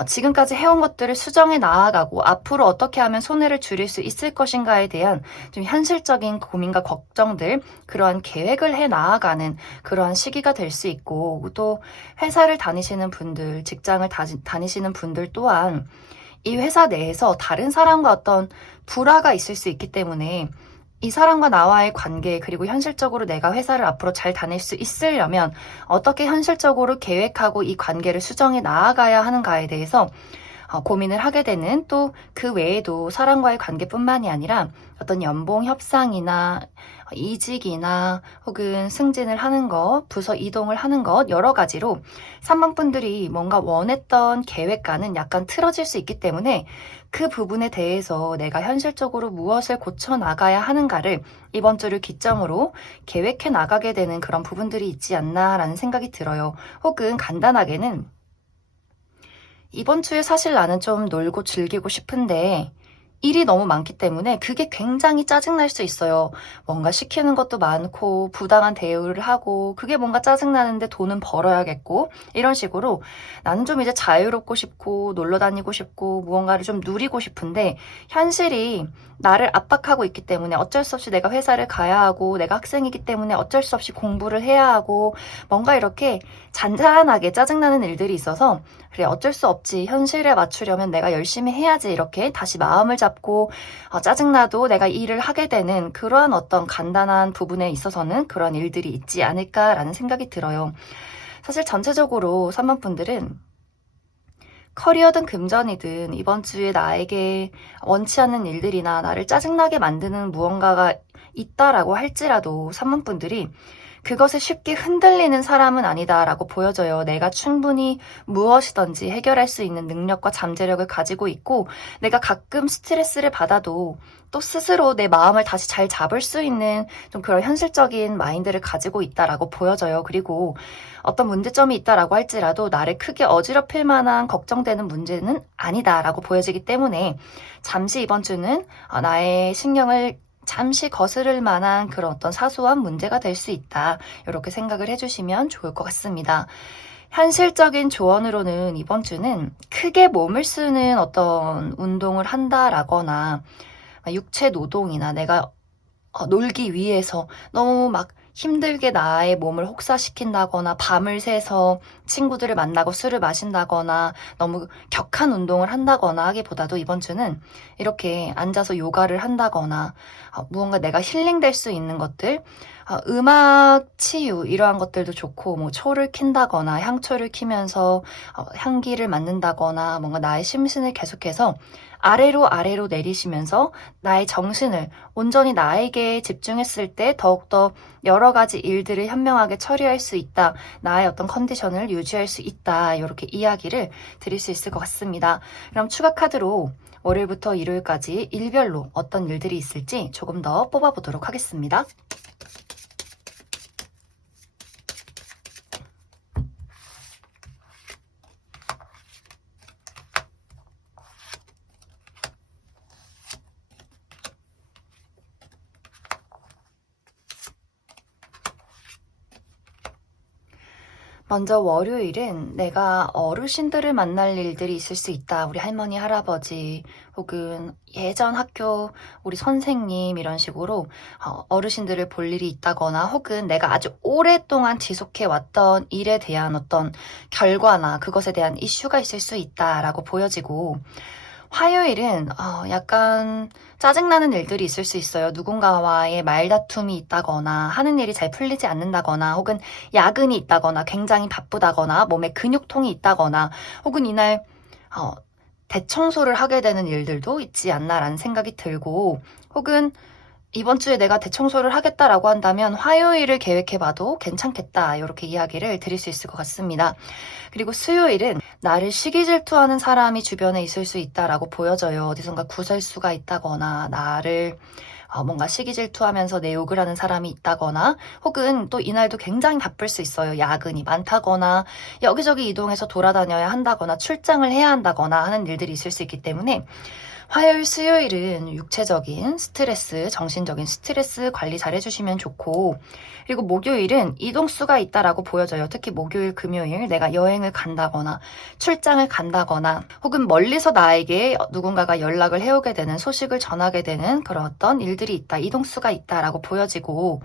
지금까지 해온 것들을 수정해 나아가고 앞으로 어떻게 하면 손해를 줄일 수 있을 것인가에 대한 좀 현실적인 고민과 걱정들, 그러한 계획을 해 나아가는 그러한 시기가 될 수 있고, 또 회사를 다니시는 분들, 직장을 다니시는 분들 또한 이 회사 내에서 다른 사람과 어떤 불화가 있을 수 있기 때문에 이 사람과 나와의 관계, 그리고 현실적으로 내가 회사를 앞으로 잘 다닐 수 있으려면 어떻게 현실적으로 계획하고 이 관계를 수정해 나아가야 하는가에 대해서 고민을 하게 되는, 또 그 외에도 사람과의 관계뿐만이 아니라 어떤 연봉 협상이나 이직이나 혹은 승진을 하는 것, 부서 이동을 하는 것, 여러 가지로 3번 분들이 뭔가 원했던 계획과는 약간 틀어질 수 있기 때문에 그 부분에 대해서 내가 현실적으로 무엇을 고쳐 나가야 하는가를 이번 주를 기점으로 계획해 나가게 되는 그런 부분들이 있지 않나라는 생각이 들어요. 혹은 간단하게는 이번 주에 사실 나는 좀 놀고 즐기고 싶은데 일이 너무 많기 때문에 그게 굉장히 짜증날 수 있어요. 뭔가 시키는 것도 많고 부당한 대우를 하고 그게 뭔가 짜증나는데 돈은 벌어야겠고 이런 식으로 나는 좀 이제 자유롭고 싶고 놀러 다니고 싶고 무언가를 좀 누리고 싶은데 현실이 나를 압박하고 있기 때문에 어쩔 수 없이 내가 회사를 가야 하고 내가 학생이기 때문에 어쩔 수 없이 공부를 해야 하고 뭔가 이렇게 잔잔하게 짜증나는 일들이 있어서 그래, 어쩔 수 없지. 현실에 맞추려면 내가 열심히 해야지. 이렇게 다시 마음을 잡고 짜증나도 내가 일을 하게 되는 그러한 어떤 간단한 부분에 있어서는 그런 일들이 있지 않을까라는 생각이 들어요. 사실 전체적으로 3번 분들은 커리어든 금전이든 이번 주에 나에게 원치 않는 일들이나 나를 짜증나게 만드는 무언가가 있다라고 할지라도 3번 분들이 그것에 쉽게 흔들리는 사람은 아니다라고 보여져요. 내가 충분히 무엇이든지 해결할 수 있는 능력과 잠재력을 가지고 있고 내가 가끔 스트레스를 받아도 또 스스로 내 마음을 다시 잘 잡을 수 있는 좀 그런 현실적인 마인드를 가지고 있다라고 보여져요. 그리고 어떤 문제점이 있다라고 할지라도 나를 크게 어지럽힐 만한 걱정되는 문제는 아니다라고 보여지기 때문에 잠시 이번 주는 나의 신경을 잠시 거스를 만한 그런 어떤 사소한 문제가 될 수 있다. 이렇게 생각을 해주시면 좋을 것 같습니다. 현실적인 조언으로는 이번 주는 크게 몸을 쓰는 어떤 운동을 한다라거나 육체 노동이나 내가 놀기 위해서 너무 막 힘들게 나의 몸을 혹사시킨다거나 밤을 새서 친구들을 만나고 술을 마신다거나 너무 격한 운동을 한다거나 하기보다도 이번 주는 이렇게 앉아서 요가를 한다거나 무언가 내가 힐링될 수 있는 것들, 음악 치유 이러한 것들도 좋고 뭐 초를 킨다거나 향초를 키면서 향기를 맡는다거나 뭔가 나의 심신을 계속해서 아래로 아래로 내리시면서 나의 정신을 온전히 나에게 집중했을 때 더욱더 여러 가지 일들을 현명하게 처리할 수 있다. 나의 어떤 컨디션을 유지할 수 있다. 이렇게 이야기를 드릴 수 있을 것 같습니다. 그럼 추가 카드로 월요일부터 일요일까지 일별로 어떤 일들이 있을지 조금 더 뽑아보도록 하겠습니다. 먼저 월요일은 내가 어르신들을 만날 일들이 있을 수 있다. 우리 할머니, 할아버지, 혹은 예전 학교 우리 선생님 이런 식으로 어르신들을 볼 일이 있다거나 혹은 내가 아주 오랫동안 지속해 왔던 일에 대한 어떤 결과나 그것에 대한 이슈가 있을 수 있다라고 보여지고 화요일은 약간 짜증나는 일들이 있을 수 있어요. 누군가와의 말다툼이 있다거나 하는 일이 잘 풀리지 않는다거나 혹은 야근이 있다거나 굉장히 바쁘다거나 몸에 근육통이 있다거나 혹은 이날 대청소를 하게 되는 일들도 있지 않나라는 생각이 들고 혹은 이번 주에 내가 대청소를 하겠다라고 한다면 화요일을 계획해봐도 괜찮겠다. 이렇게 이야기를 드릴 수 있을 것 같습니다. 그리고 수요일은 나를 시기 질투하는 사람이 주변에 있을 수 있다라고 보여져요. 어디선가 구설수가 있다거나 나를 뭔가 시기 질투하면서 내 욕을 하는 사람이 있다거나 혹은 또 이날도 굉장히 바쁠 수 있어요. 야근이 많다거나 여기저기 이동해서 돌아다녀야 한다거나 출장을 해야 한다거나 하는 일들이 있을 수 있기 때문에 화요일, 수요일은 육체적인 스트레스, 정신적인 스트레스 관리 잘 해주시면 좋고, 그리고 목요일은 이동수가 있다라고 보여져요. 특히 목요일, 금요일 내가 여행을 간다거나 출장을 간다거나 혹은 멀리서 나에게 누군가가 연락을 해오게 되는, 소식을 전하게 되는 그런 어떤 일들이 있다, 이동수가 있다라고 보여지고,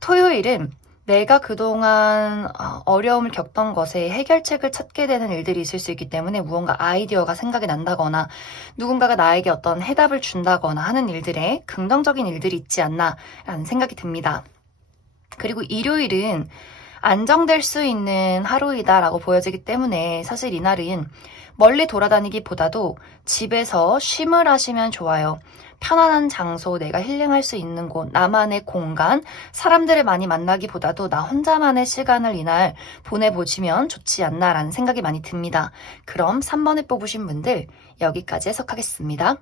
토요일은 내가 그동안 어려움을 겪던 것에 해결책을 찾게 되는 일들이 있을 수 있기 때문에 무언가 아이디어가 생각이 난다거나 누군가가 나에게 어떤 해답을 준다거나 하는 일들에 긍정적인 일들이 있지 않나라는 생각이 듭니다. 그리고 일요일은 안정될 수 있는 하루이다라고 보여지기 때문에 사실 이날은 멀리 돌아다니기보다도 집에서 쉼을 하시면 좋아요. 편안한 장소, 내가 힐링할 수 있는 곳, 나만의 공간, 사람들을 많이 만나기보다도 나 혼자만의 시간을 이날 보내보시면 좋지 않나라는 생각이 많이 듭니다. 그럼 3번을 뽑으신 분들 여기까지 해석하겠습니다.